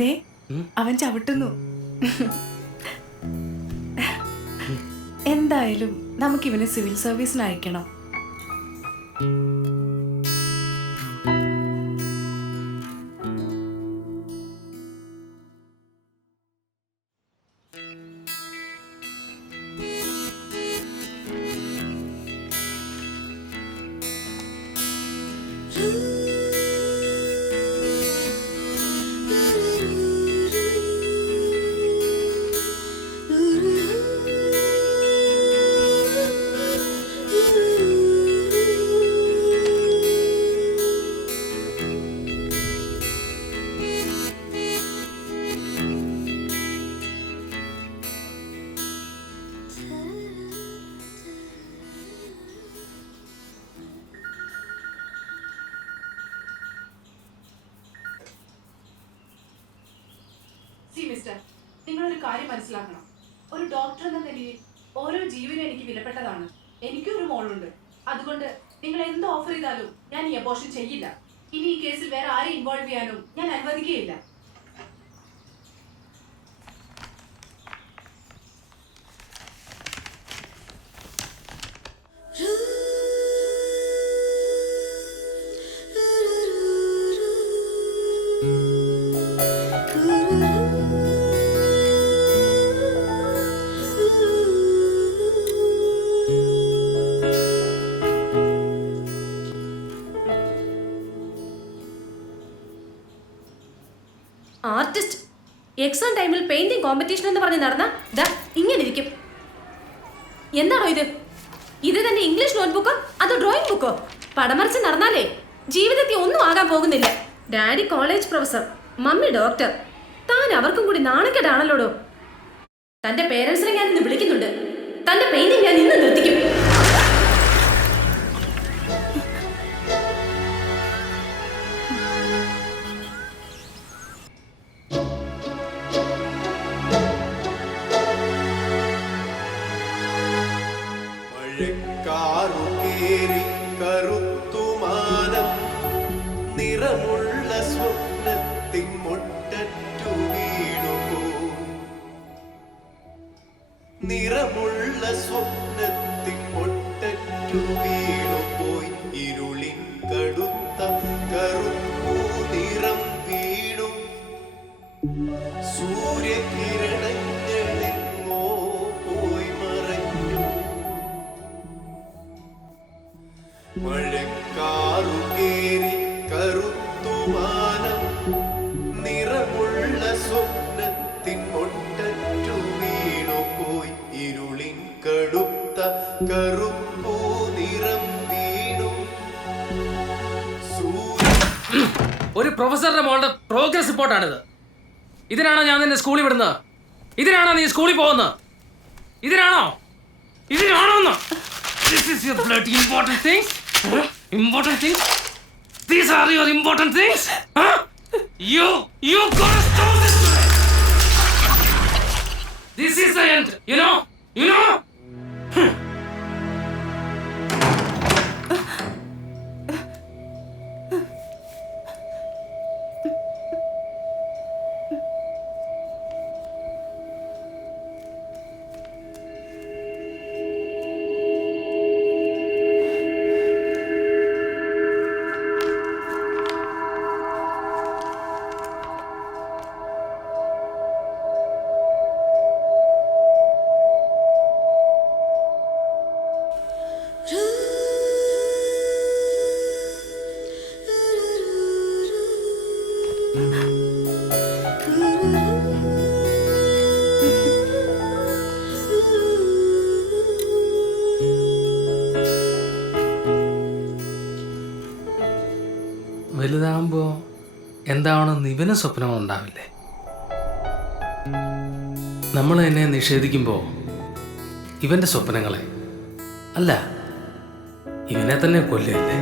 ദേ അവൻ ചവിട്ടുന്നു. എന്തായാലും നമുക്കിവനെ സിവിൽ സർവീസിന് അയക്കണം. മിസ്റ്റർ, നിങ്ങളൊരു കാര്യം മനസ്സിലാക്കണം. ഒരു ഡോക്ടർ എന്ന നിലയിൽ ഓരോ ജീവനും എനിക്ക് വിലപ്പെട്ടതാണ്. എനിക്കൊരു മോളുണ്ട്. അതുകൊണ്ട് നിങ്ങൾ എന്ത് ഓഫർ ചെയ്താലും ഞാൻ ഈ അബോർഷൻ ചെയ്യില്ല. ഇനി ഈ കേസിൽ വേറെ ആരെയും ഇൻവോൾവ് ചെയ്യാനും ഞാൻ അനുവദിക്കുകയില്ല. ആർട്ടിസ്റ്റ് എക്സാം ടൈമിൽ പെയിന്റിംഗ് കോമ്പറ്റീഷൻ എന്ന് പറഞ്ഞ് നടന്ന ദാ ഇങ്ങനെ ഇരിക്കും. എന്താണോ ഇത്? ഇത് തന്നെ ഇംഗ്ലീഷ് നോട്ട്ബുക്കോ അതോ ഡ്രോയിങ് ബുക്കോ? പടമറിച്ച് നടന്നാലേ ജീവിതത്തിൽ ഒന്നും ആകാൻ പോകുന്നില്ല. Daddy college professor, mummy doctor. താൻ അവർക്കും കൂടി നാണക്കേടാണല്ലോടോ. തന്റെ പേരൻസിനെ ഞാൻ ഇന്ന് വിളിക്കുന്നുണ്ട്. തന്റെ പെയിന്റിംഗ് ഞാൻ ഇന്ന് നിർത്തിക്കും. കറുത്തുമാനം നിറമുള്ള സ്വപ്നത്തിൻ മുട്ടറ്റു വീണുപോ, നിറമുള്ള സ്വപ്നത്തിൻ മുട്ടറ്റു വീണുപോയി. ഇരുളിൻ കടുത്ത കറുപ്പൂ നിറം വീണു. സൂര്യകിരണങ്ങളെങ്ങോ പോയി മറഞ്ഞു. മഴക്കാറു കേറി കറുത്തുമാനം നിറമുള്ള സ്വപ്നത്തിൻ ഒട്ടറ്റു വീണുപോയി. ഇരുളിൻ കടുത്ത കറുപ്പൂ നിറം വീണു. ഒരു പ്രൊഫസറുടെ മോളുടെ പ്രോഗ്രസ് റിപ്പോർട്ടാണിത്. ഇതിനാണോ ഞാൻ നിന്നെ സ്കൂളിൽ വിടുന്നത്? ഇതിനാണോ നീ സ്കൂളിൽ പോകുന്നത്? ഇതിനാണോ എന്ന്? This is your bloody important things? Important things? These are your important things? Huh? You gotta stop this today. This is the end. You know? വലുതാകുമ്പോൾ എന്താവണമെന്ന് ഇവന് സ്വപ്നങ്ങളുണ്ടാവില്ലേ? നമ്മൾ എന്നെ നിഷേധിക്കുമ്പോൾ ഇവൻ്റെ സ്വപ്നങ്ങളെ അല്ല ഇവനെ തന്നെ കൊല്ലുകയല്ലേ?